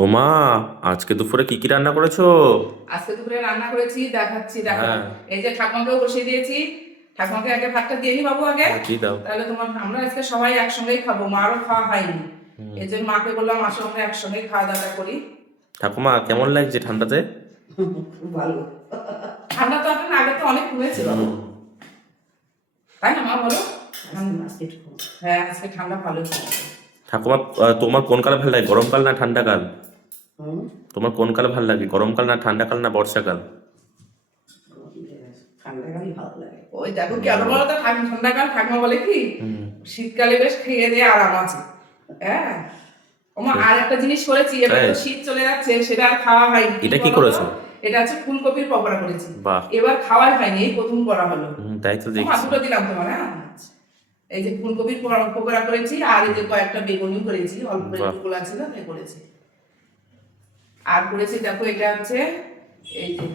ও মা, আজকে দুপুরে কি কি রান্না করেছো? আজকে দুপুরে রান্না করেছি, দেখাচ্ছি দেখো। হ্যাঁ। এই যে ঠাকুমাকেও বসিয়ে দিয়েছি। ঠাকুমাকে আগে ভাতটা দিয়ে নি বাবু আগে। হ্যাঁ, দিয়ে দাও। তাহলে আমরা আজকে সবাই একসঙ্গেই খাবো, মারও খাওয়া হয়নি। হুম। এই জন্য মাকে বললাম আসো আমরা একসঙ্গেই খাওয়া দাওয়া করি। ঠাকুমা কেমন লাগছে ঠান্ডাতে? খুব ভালো। ঠান্ডা তো এখন আগে তো অনেক কমেছে বাবু, তাই না মা বলো? আজকে একটু কম। হ্যাঁ আজকে ঠান্ডা ভালোই কমেছে। ঠাকুমা, তোমার কোন কাল ভালো লাগে, গরমকাল না ঠান্ডাকাল? হুম, তোমার কোন কাল ভালো লাগে, গরমকাল না ঠান্ডাকাল না বর্ষাকাল? ঠান্ডাকালই ভালো লাগে। ওই দেখো কেন বলো তো, ঠান্ডাকাল ঠাকুমা বলে কি হুম। শীতকালে বেশ খেয়ে দিয়ে আরাম আছে। হ্যাঁ ওমা আর একটা জিনিস করেছি, এবার তো তাই? শীত চলে যাচ্ছে, সেটা আর খাওয়া হয়নি। এটা কি বলো তো? করেছো? এটা হচ্ছে ফুলকপির পকোড়া করেছি। বাহ। এবার খাওয়াই হয়নি, এই প্রথম করা হলো। তাই তো ওমা দেখছি। দুটো দিলাম তোমার, হ্যাঁ এই যে ফুলকপির পকোড়া করেছি, আর এই যে কয়েকটা বেগুনিও করেছি, অল্প বাহ। বেগুনগুলো ছিল তাই করেছি। আর করেছি দেখো এটা হচ্ছে এই যে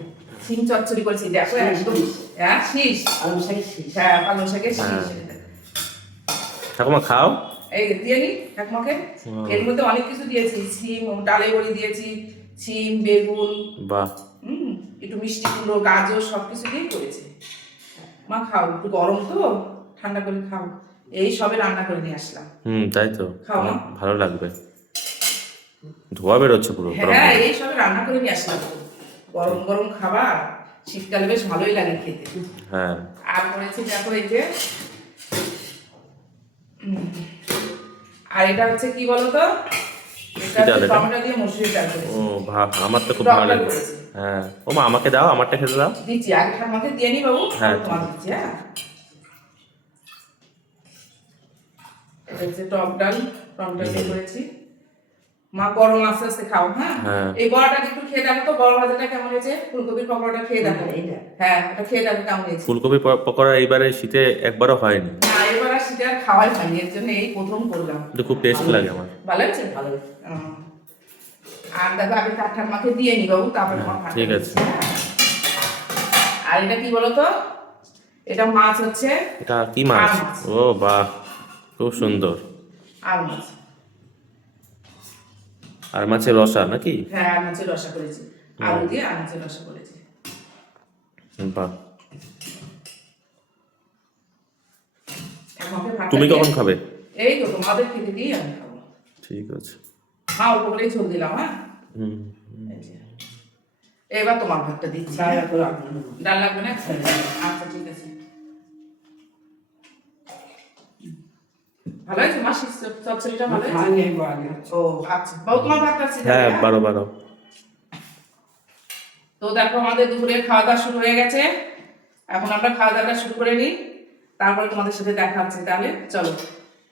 শিম চচ্চড়ি করেছি, দেখো একদম হ্যাঁ শীষ, আলু শাক শীষ। হ্যাঁ পালং শাকের হ্যাঁ। শীষ। ঠাকুমা খাও। এই যে দিয়ে নি ঠাকুমাকে। এর মধ্যে অনেক কিছু দিয়েছি, সিম ডালে বড়ি দিয়েছি, সিম বেগুন, বাহ। একটু মিষ্টি কুমড়ো গাজর সবকিছু দিয়ে করেছি। মা খাও, একটু গরম তো, ঠান্ডা করে খাও। এই সবে রান্না করে নিয়ে আসলাম। তাই তো। খাও না? ভালো লাগবে। ধোয়া বেরোচ্ছে পুরো গরম হ্যাঁ গরম। এই সবে রান্না করে নিয়ে আসলাম। গরম গরম খাবার শীতকালে বেশ ভালোই লাগে খেতে। হ্যাঁ। আর করেছি দেখো এই যে আর এটা হচ্ছে কি বলতো, এটা কি ডাল হচ্ছে এটা? টমেটো দিয়ে মসুরির ডাল করেছি। ও ভাব, আমার তো খুব টক ভালো ডাল লাগে। করেছি। হ্যাঁ। ও মা, আমাকে দাও, আমারটা খেতে দাও। দিচ্ছি আগে ঠাকুমাকে দিয়ে নি বাবু, হ্যাঁ, তারপর তোমাকে দিচ্ছি। হ্যাঁ এটা হচ্ছে টক ডাল, টমেটো দিয়ে করেছি। মা গরম আস্তে আস্তে খাও। হ্যাঁ হ্যাঁ। এই বড়াটা একটু খেয়ে দেখো তো, বড় ভাজাটা কেমন হয়েছে, ফুলকপির পকোড়াটা খেয়ে দেখো। এইটা? হ্যাঁ এটা খেয়ে দেখো কেমন হয়েছে। ফুলকপি পকোড়া এইবারে শীতে একবারও হয়নি, না এবার আর শীতে আর খাওয়াই হয়নি, এর জন্য এই প্রথম করলাম। কিন্তু খুব টেস্ট লাগে আমার। ভালো হয়েছে? ভালো। আর দেখো আগে তার ঠাকুমাকে দিয়ে নি বাবু, তারপর তোমার ভাতটা ঠিক আছে। দিচ্ছি, হ্যাঁ? আর এটা কি বলতো, এটা মাছ হচ্ছে এটা কি মাছ? আর মাছ। ও বাহ, খুব সুন্দর। আর মাছ, আর মাছের রসা নাকি? হ্যাঁ আর মাছের রসা করেছি, আলু দিয়ে আর মাছের রসা করেছি। বাহ। ঠাকুমাকে ভাতটা তুমি দিয়ে- কখন খাবে? এই তো তোমাদের খেতে দিয়ে আমি খাবো। ঠিক আছে। মা অল্প করেই ঝোল দিলাম। হ্যাঁ হুম। এই যে। এবার তোমার ভাতটা দিচ্ছি। ডাল এত রাখবো না। ডাল লাগবে না? আচ্ছা ঠিক আছে। ভালো হয়েছে মা, চচ্চড়িটা ভালো হয়েছে? খাইনি একবার আগে। ও আচ্ছা বাবু তোমার ভাতটা আছে হ্যাঁ, বারো বারো। তো দেখো আমাদের দুপুরের খাওয়া দাওয়া শুরু হয়ে গেছে। এখন আমরা খাওয়া দাওয়াটা শুরু করে নিই, তারপরে তোমাদের সাথে দেখা হচ্ছে। তাহলে চলো।